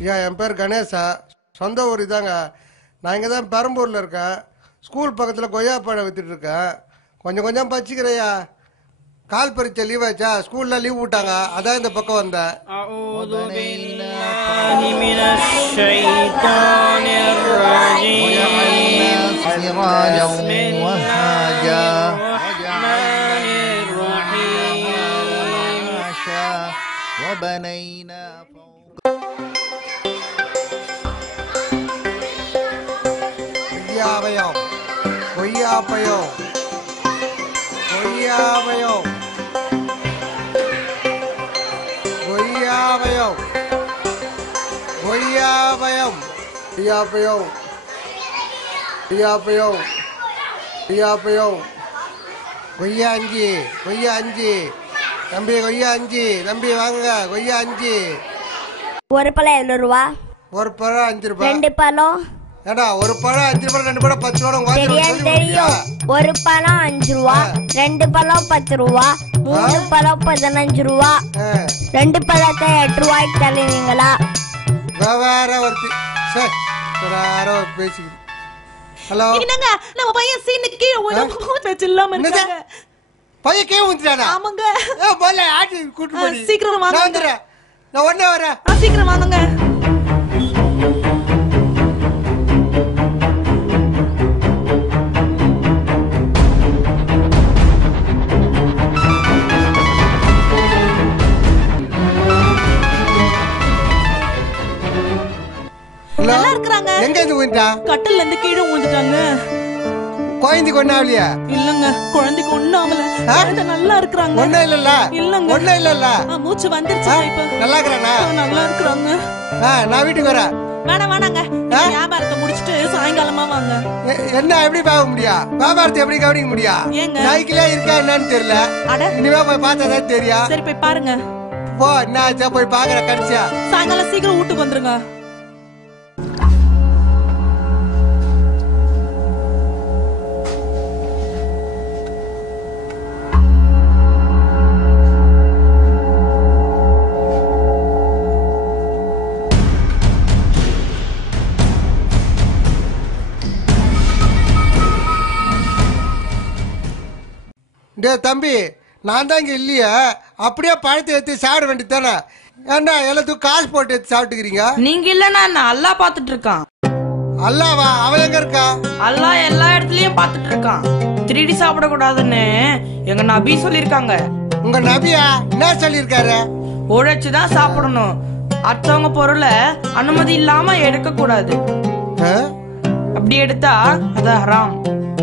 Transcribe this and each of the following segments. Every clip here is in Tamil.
ஐயா என் பேர் கணேசா, சொந்த ஊர் இதாங்க. நான் இங்கே தான் பெரம்பூரில் இருக்கேன். ஸ்கூல் பக்கத்தில் கொய்யாப்பழம் வித்துட்டு இருக்கேன். கொஞ்சம் கொஞ்சம் பச்சிக்கிறையா. கால் பரீட்சை லீவ் ஆச்சா, ஸ்கூலில் லீவ் விட்டாங்க, அதான் இந்த பக்கம் வந்தேன். கொய்யாப்பழம் கொய்யாப்பழம் கொய்யாப்பழம் கொய்யாப்பழம் கொய்யாப்பழம் கொய்யாப்பழம் கொய்யாப்பழம் கொய்யா 5 கொய்யா 5 தம்பி, கொய்யா 5 தம்பி, வாங்க கொய்யா 5. ஒரு பழம் எவ்வளோ ரூபா? ஒரு பழம் 5 ரூபாய். 2 பழம் ஏடா ஒரு பழம் 5 ரூபாய், 2 பழம் 10 ரூபா. தெரியும். ஒரு பழம் 5 ரூபா, 2 பழம் 10 ரூபா, 3 பழம் 15 ரூபா, 2 பழத்தை 8 ரூபாய்க்கு தருவீங்களா? வேற ஒரு பேசிக்கிட்டு. ஹலோ, என்னங்க நம்ம பையன் சீனுக்கு கீழே வச்சிடலாம இருக்காங்க. பையன் கீழே ஊத்துறானா? ஆமாங்க. போல ஆட்டி கூட்டி போடி. சீக்கிரம் வாங்க. நான் வந்துறேன், நான் உடனே வரேன். சீக்கிரம் வாங்குங்க. நல்லா இருக்கறாங்க. எங்க இருந்து விழுந்தா? கட்டில்ல இருந்து கீழே விழுந்துட்டாங்க. குழந்தைக்கு ஒண்ணு ஆகலையா? இல்லங்க, குழந்தைக்கு ஒண்ணும் ஆகல. குழந்தை நல்லா இருக்கறாங்க. ஒண்ணும் இல்லல்ல? இல்லங்க, ஒண்ணும் இல்லல்ல. மூச்சு வந்துருச்சு இப்ப. நல்லா இருக்கறானா? நல்லா இருக்கறாங்க. நான் வீட்டுக்கு வரேன். வேணாங்க, வியாபாரத்தை முடிச்சிட்டு சாயங்காலமா வாங்க. என்ன எப்படி பார்க்க முடியும்? வியாபாரத்தை எப்படி கவனிக்க முடியும்? சைக்கிளே இருக்கா என்னன்னு தெரியல. இனிமே போய் பார்த்தாதான் தெரியும். சரி போய் பாருங்க. போ, என்ன ஆச்சா போய் பாக்குற கடைசியா. சாயங்காலம் சீக்கிரம் வீட்டுக்கு வந்துருங்க. டே தம்பி, நான் தான் இங்க இல்லையா? அப்படியே பழத்தை எடுத்து சாப்பிட வேண்டியது தானே? ஏன்னா எல்லாத்துக்கும் காசு போட்டு எடுத்து சாப்பிட்டுக்கிறீங்க. நீங்க இல்லன்னா நான் அல்லா பாத்துட்டு இருக்கான். அல்லாவா? அவன் எங்க இருக்கா? அல்லா எல்லா இடத்துலயும் பாத்துட்டு இருக்கான். திருடி சாப்பிட கூடாதுன்னு எங்க நபி சொல்லிருக்காங்க. உங்க நபியா என்ன சொல்லிருக்காரு? உழைச்சுதான் சாப்பிடணும், அடுத்தவங்க பொருளை அனுமதி இல்லாம எடுக்க கூடாது. அப்படி எடுத்தா அது ஹராம்.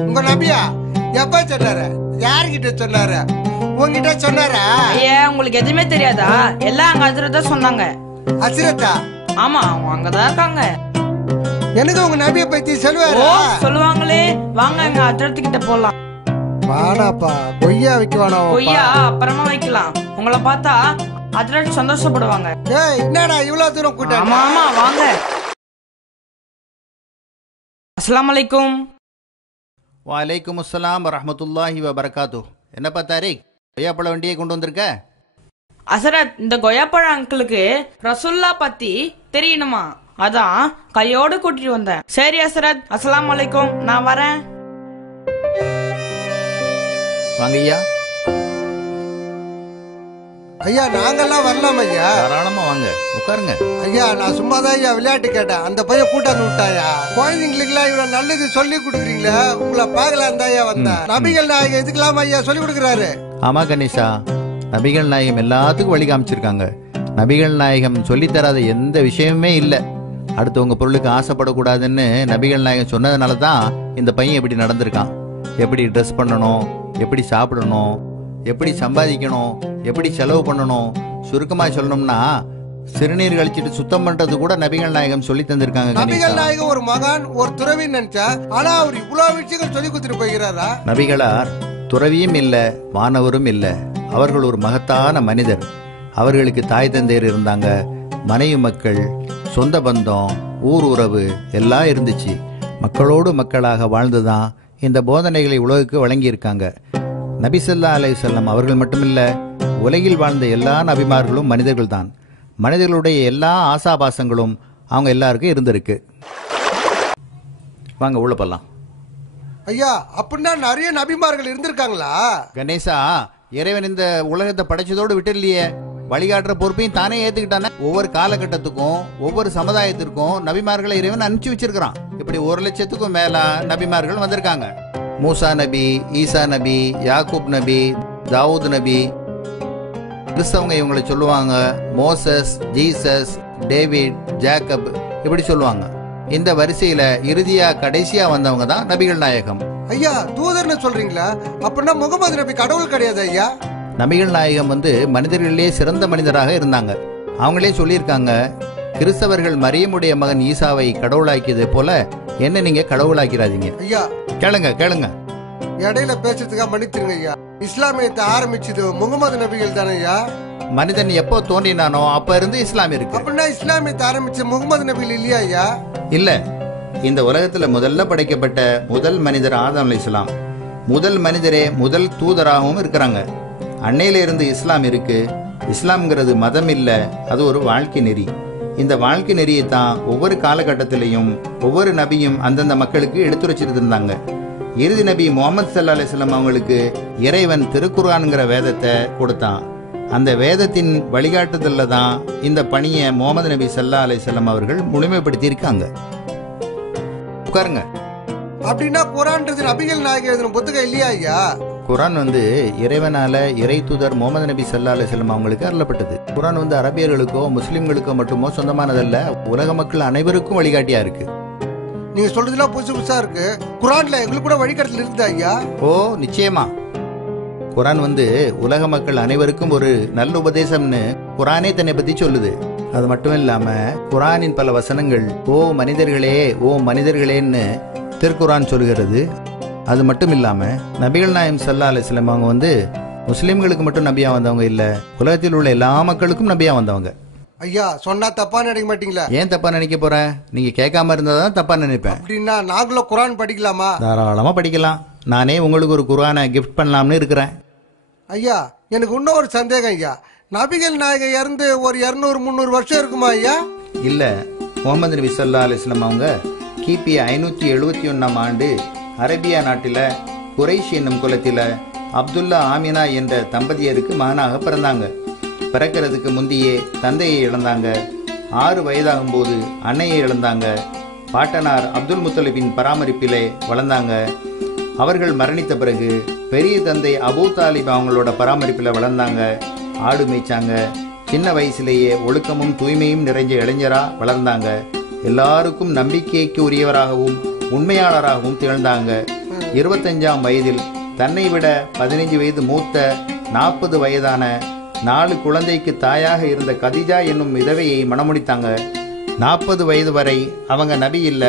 உங்க நபியா எப்ப சொன்னாரு? யாருகிட்ட சொன்னாரு? உங்ககிட்ட சொன்னாரா? ஏன் உங்களுக்கு எதுவுமே தெரியாதா? எல்லாம் அங்க ஹஜ்ரத் தான் சொன்னாங்க. ஹஜ்ரத்தா? ஆமா, அவங்க அங்கதான் இருக்காங்க. எனக்கு உங்க நபியை பத்தி சொல்லுவாரா? சொல்லுவாங்களே, வாங்க எங்க ஹஜ்ரத் கிட்ட போலாம். வாடாப்பா, கொய்யா வைக்க வேணாம். கொய்யா அப்புறமா வைக்கலாம். உங்களை பார்த்தா ஹஜ்ரத் சந்தோஷப்படுவாங்க. ஏய், என்னடா இவ்வளவு தூரம் கூட்டம்? ஆமா ஆமா, வாங்க. அஸ்ஸலாமு அலைக்கும். வலைக்கும் அஸ்ஸலாம் வரஹ்மத்துல்லாஹி வபரகாத்து. என்னப்பா தாரிக், கொய்யாப்பழ வண்டியை கொண்டு வந்திருக்க? அசரத், இந்த கொய்யாப்பழ அங்கிளுக்கு ரசுல்லா பத்தி தெரியணுமா, அதான் கையோடு கூட்டிட்டு வந்தேன். சரி அசரத், அஸ்ஸலாமு அலைக்கும், நான் வரேன். வாங்க ஐயா. ஐயா, நாங்கெல்லாம் வரலாம் ஐயா. தாராளமா வாங்க, உட்காருங்க. ஐயா, நான் சும்மா தான் ஐயா விளையாட்டு கேட்டேன். அந்த பையன் கூட்டாந்து விட்டாயா? குழந்தைங்களுக்குலாம் இவ்வளவு நல்லது சொல்லி கொடுக்குறீங்களா? உங்களை பார்க்கலாம் தான் ஐயா வந்தேன். நபிகள் நாயகம் இதுக்கெல்லாம் ஐயா சொல்லி கொடுக்குறாரு. ஆமா கணேசா, நபிகள் நாயகம் எல்லாத்துக்கும் வழி காமிச்சிருக்காங்க. நபிகள் நாயகம் சொல்லித்தராத எந்த விஷயமுமே இல்லை. அடுத்தவங்க பொருளுக்கு ஆசைப்படக்கூடாதுன்னு நபிகள் நாயகம் சொன்னதுனால தான் இந்த பையன் எப்படி நடந்திருக்கான். எப்படி ட்ரெஸ் பண்ணணும், எப்படி சாப்பிடணும், எப்படி சம்பாதிக்கணும், எப்படி செலவு பண்ணணும். சுருக்கமாக சொல்லணும்னா சிறுநீர் கழிச்சிட்டு சுத்தம் பண்றது கூட நபிகள் நாயகம் சொல்லி தந்திருக்காங்க. நபிகள் நாயகம் ஒரு மகான், ஒரு துறவி நினைச்சா, ஆனா அவர் இவ்வளவு விஷயங்கள் சொல்லி கொடுத்துட்டு போகிறாரா? நபிகளார் துறவியும் இல்ல, வானவரும் இல்ல. அவர்கள் ஒரு மகத்தான மனிதர். அவர்களுக்கு தாய் தந்தையர் இருந்தாங்க, மனைவி மக்கள், சொந்த பந்தம், ஊர் உறவு எல்லாம் இருந்துச்சு. மக்களோடு மக்களாக வாழ்ந்துதான் இந்த போதனைகளை உலகுக்கு வழங்கியிருக்காங்க. நபி ஸல்லல்லாஹு அலைஹி வஸல்லம் அவர்கள் மட்டுமில்ல, உலகில் வாழ்ந்த எல்லா நபிமார்களும் மனிதர்கள் தான். மனிதர்களுடைய எல்லா ஆசாபாசங்களும் அவங்க எல்லாருக்கும் இருந்திருக்கு. வாங்க உள்ள போலாம். ஐயா, அப்படின்னா நிறைய நபிமார்கள் இருந்திருக்காங்களா? கணேசா, இறைவன் இந்த உலகத்தை படைச்சதோடு விட்டு இல்லையே, வழிகாட்டுற பொறுப்பையும் தானே ஏத்துக்கிட்டானே. ஒவ்வொரு காலகட்டத்துக்கும் ஒவ்வொரு சமுதாயத்திற்கும் நபிமார்களை இறைவன் அனுப்பிச்சு வச்சிருக்கிறான். இப்படி 1,00,000க்கும் மேல நபிமார்கள் வந்திருக்காங்க. மூசா நபி, ஈசா நபி, யாக்கூப் நபி, தாவூத் நபி. கிறிஸ்தவங்க இவங்களை சொல்லுவாங்க மோசஸ், ஜீசஸ், டேவிட், ஜேக்கப், இப்படி சொல்லுவாங்க. இந்த வரிசையில இறுதியா கடைசியா வந்தவங்க தான் நபிகள் நாயகம். ஐயா, தூதர்னு சொல்றீங்களா? அப்படின்னா முகமது நபி கடவுள் கிடையாது ஐயா? நபிகள் நாயகம் மனிதர்களிலே சிறந்த மனிதராக இருந்தாங்க. அவங்களே சொல்லியிருக்காங்க, கிறிஸ்தவர்கள் மரியமுடைய மகன் ஈசாவை கடவுளாக்கியது போல என்ன நீங்க கடவுளாக்கிறாதீங்க. ஐயா கேளுங்க. இடையில பேசுறதுக்காக மன்னிச்சிருங்க ஐயா. இஸ்லாமியத்தை ஆரம்பிச்சது முகமது நபிகள் தானே ஐயா? மனிதன் எப்போ தோன்றினானோ அப்ப இருந்து இஸ்லாம் இருக்கு. அப்படின்னா இஸ்லாமியத்தை ஆரம்பிச்ச முகமது நபிகள் இல்லையா ஐயா? இல்ல, இந்த உலகத்துல முதல்ல படைக்கப்பட்ட முதல் மனிதர் ஆதம் அலைஹிஸ்ஸலாம். முதல் மனிதரே முதல் தூதராகவும் இருக்கிறாங்க. அன்னையில இருந்து இஸ்லாம் இருக்கு. இஸ்லாம்ங்கிறது மதம் இல்ல, அது ஒரு வாழ்க்கை நெறி. இந்த வாழ்க்கை நெறியை தான் ஒவ்வொரு காலகட்டத்திலையும் ஒவ்வொரு நபியும் அந்தந்த மக்களுக்கு எடுத்துரைச்சிட்டு இருந்தாங்க. இறுதி நபி முகமது ஸல்லல்லாஹு அலைஹி வஸல்லம் அவங்களுக்கு இறைவன் திருக்குர்ஆன்ங்கிற வேதத்தை கொடுத்தான். அந்த வேதத்தின் வழிகாட்டுதல்ல தான் இந்த பணியை முகமது நபி ஸல்லல்லாஹு அலைஹி வஸல்லம் அவர்கள் முழுமைப்படுத்தி இருக்காங்க. உட்காருங்க. அப்படின்னா குர்ஆன்றது நபிகள் நாயகம் எழுதின புத்தகம் இல்லையா ஐயா? குர்ஆன் இறைவனால இறை தூதர் முகமது நபி ஸல்லல்லாஹு அலைஹி வஸல்லம் அவங்களுக்கு அருளப்பட்டது. குர்ஆன் அரபியர்களுக்கோ முஸ்லிம்களுக்கோ மட்டுமோ சொந்தமானதல்ல, உலக மக்கள் அனைவருக்கும் வழிகாட்டியா இருக்கு. நீங்க சொல்றதுலாம் புதுசு புதுசா இருக்கு. குர்ஆன்ல எங்களுக்கு கூட வழிகாட்டல் இருக்குதா ஐயா? ஓ, நிச்சயமா. குர்ஆன் உலக மக்கள் அனைவருக்கும் ஒரு நல்ல உபதேசம்னு குர்ஆனே தன்னை பத்தி சொல்லுது. அது மட்டும் இல்லாம குர்ஆனின் பல வசனங்கள் ஓ மனிதர்களேன்னு திருக்குர்ஆன் சொல்கிறது. அது மட்டும் இல்லாம நபிகள் நாயகம் ஸல்லல்லாஹு அலைஹி வஸல்லம் அவங்க முஸ்லிம்களுக்கு மட்டும் நபியா வந்தவங்க இல்ல, உலகத்தில் உள்ள எல்லா மக்களுக்கும் நபியா வந்தவங்க. ஐயா, சொன்னா தப்பா நினைக்க மாட்டீங்களா? ஏன் தப்பா நினைக்க போறேன்? நீங்க கேட்காம இருந்தாதான் தப்பா நினைப்பேன். அப்படின்னா நாங்களும் குர்ஆன் படிக்கலாமா? தாராளமா படிக்கலாம். நானே உங்களுக்கு ஒரு குர்ஆனை கிஃப்ட் பண்ணலாம்னு இருக்கிறேன். ஐயா, எனக்கு இன்னும் ஒரு சந்தேகம் ஐயா. நபிகள் நாயகம் இறந்து ஒரு 200-300 வருஷம் இருக்குமா ஐயா? இல்ல, முகமது நபி ஸல்லல்லாஹு அலைஹி வஸல்லம் அவங்க கிபி 571ஆம் ஆண்டு அரேபியா நாட்டில குறைஷ் என்னும் குலத்தில அப்துல்லா ஆமினா என்ற தம்பதியருக்கு மகனாக பிறந்தாங்க. பிறக்கிறதுக்கு முந்தையே தந்தையை இழந்தாங்க. 6 வயதாகும் போது அன்னையை இழந்தாங்க. பாட்டனார் அப்துல் முத்தலிபின் பராமரிப்பிலே வளர்ந்தாங்க. அவர்கள் மரணித்த பிறகு பெரிய தந்தை அபூ தாலிப் அவங்களோட பராமரிப்பில் வளர்ந்தாங்க. ஆடு மேய்ச்சாங்க. சின்ன வயசிலேயே ஒழுக்கமும் தூய்மையும் நிறைஞ்ச இளைஞரா வளர்ந்தாங்க. எல்லாருக்கும் நம்பிக்கைக்கு உரியவராகவும் உண்மையாளராகவும் திகழ்ந்தாங்க. 25ஆம் வயதில் தன்னை விட 15 வயது மூத்த 40 வயதான 4 குழந்தைக்கு தாயாக இருந்த கதிஜா என்னும் விதவையை மணமுடித்தாங்க. 40 வயது வரை அவங்க நபி இல்ல.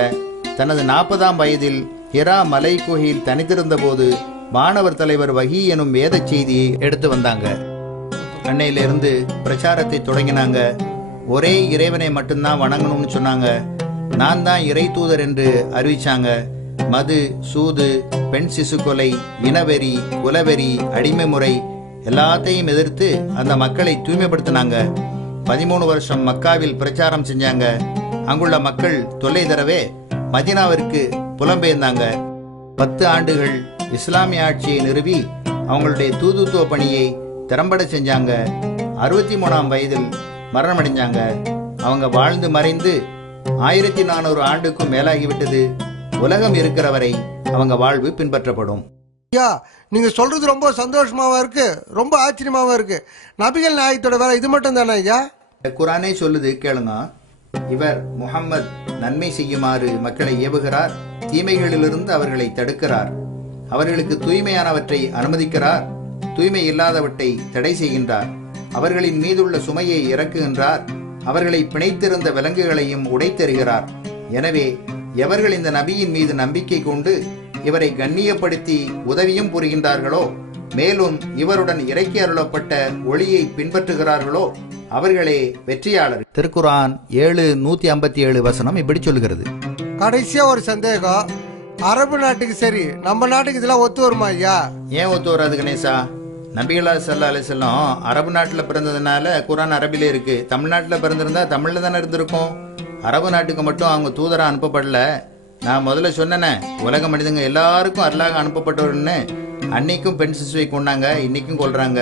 தனது 40ஆம் வயதில் ஹிரா மலை குகையில் தனித்திருந்த போது மாணவர் தலைவர் வஹி எனும் வேத செய்தியை எடுத்து வந்தாங்க. அன்னையிலிருந்து பிரச்சாரத்தை தொடங்கினாங்க. ஒரே இறைவனை மட்டும்தான் வணங்கணும்னு சொன்னாங்க. நான் தான் இறை தூதர் என்று அறிவிச்சாங்க. மது, சூது, பெண் சிசு கொலை, இனவெறி, குலவெறி, அடிமை முறை எல்லாத்தையும் எதிர்த்து அந்த மக்களை தூய்மைப்படுத்தினாங்க. 13 வருஷம் மக்காவில் பிரச்சாரம் செஞ்சாங்க. அங்குள்ள மக்கள் தொல்லை தரவே மதீனாவிற்கு புலம்பெயர்ந்தாங்க. 10 ஆண்டுகள் இஸ்லாமிய ஆட்சியை நிறுவி அவங்களுடைய தூதுத்துவ பணியை திறம்பட செஞ்சாங்க. 63ஆம் வயதில் மரணமடைஞ்சாங்க. அவங்க வாழ்ந்து மறைந்து 1400 ஆண்டுக்கும் மேலாகிவிட்டது. உலகம் இருக்கிற வரை அவங்க வாழ்வு பின்பற்றப்படும். ஐயா, நீங்க சொல்றது ரொம்ப சந்தோஷமாவா இருக்கு, ரொம்ப ஆச்சரியமாவா இருக்கு. நபிகள் நாயகத்தோட வேலை இது மட்டும் தானே ஐயா? குர்ஆனே சொல்லுது, கேளுங்க. இவர் முஹம்மத் நன்மை செய்யுமாறு மக்களை ஏவுகிறார், தீமைகளிலிருந்து அவர்களை தடுக்கிறார், அவர்களுக்கு தூய்மையானவற்றை அனுமதிக்கிறார், தூய்மை இல்லாதவற்றை தடை செய்கின்றார், அவர்களின் மீதுள்ள சுமையை இறக்குகின்றார், அவர்களை பிணைத்திருந்த விலங்குகளையும் உடைத்தெறிகிறார். எனவே எவர்கள் இந்த நபியின் மீது நம்பிக்கை கொண்டு இவரை கண்ணியப்படுத்தி உதவியும் புரிகின்றார்களோ, மேலும் இவருடன் இறக்கி அருளப்பட்ட ஒளியை பின்பற்றுகிறார்களோ அவர்களே வெற்றியாளர். திருக்குர்ஆன் 7:157 வசனம் இப்படி சொல்லுகிறது. கடைசியா ஒரு சந்தேகம். அரபு நாட்டுக்கு சரி, நம்ம நாட்டுக்கு இதெல்லாம் ஒத்து வருமா ஐயா? ஏன் ஒத்து வராது கணேசா? நபிகளார் ஸல்லல்லாஹு அலைஹி வஸல்லம் அரபு நாட்டில் பிறந்ததுனால குர்ஆன் அரபிலே இருக்கு. தமிழ்நாட்டில் பிறந்திருந்தா தமிழ்ல தானே இருந்திருக்கும். அரபு நாட்டுக்கு மட்டும் அவங்க தூதரா அனுப்பப்படல. நான் முதல்ல சொன்னேனே, உலக மனிதங்க எல்லாருக்கும் அல்லாஹ் அனுப்பப்பட்டவர்னு. அன்னைக்கும் பெண் சிசுவை கொண்டாங்க, இன்னைக்கும் கொள்றாங்க.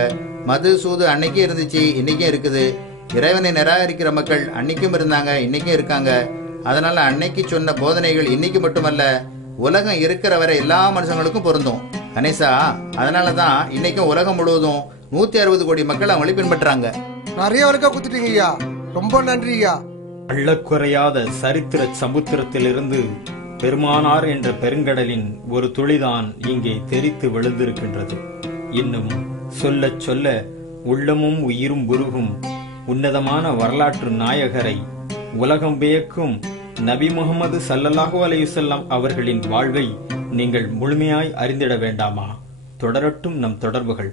மது சூது அன்னைக்கும் இருந்துச்சு, இன்னைக்கும் இருக்குது. இறைவனை நிராகரிக்கிற மக்கள் அன்னைக்கும் இருந்தாங்க, இன்னைக்கும் இருக்காங்க. அதனால அன்னைக்கு சொன்ன போதனைகள் இன்னைக்கு மட்டுமல்ல, உலகம் இருக்கிற வரை எல்லா மனுஷங்களுக்கும் பொருந்தும். கணேசா, அதனாலதான் இன்னைக்கும் உலகம் முழுவதும் 160 கோடி மக்கள் அவங்களை பின்பற்றாங்க. நிறைய வழக்கா குத்துட்டீங்க ஐயா, ரொம்ப நன்றி ஐயா. அள்ளக்குறையாத சரித்திர சமுத்திரத்திலிருந்து பெருமானார் என்ற பெருங்கடலின் ஒரு துளிதான் இங்கே தெரித்து விழுந்திருக்கின்றது. இன்னும் சொல்ல சொல்ல உள்ளமும் உயிரும் உருகும் உன்னதமான வரலாற்று நாயகரை, உலகம் வியக்கும் நபி முகமது ஸல்லல்லாஹு அலைஹி வஸல்லம் அவர்களின் வாழ்வை நீங்கள் முழுமையாய் அறிந்திட வேண்டாமா? தொடரட்டும் நம் தொடர்புகள்.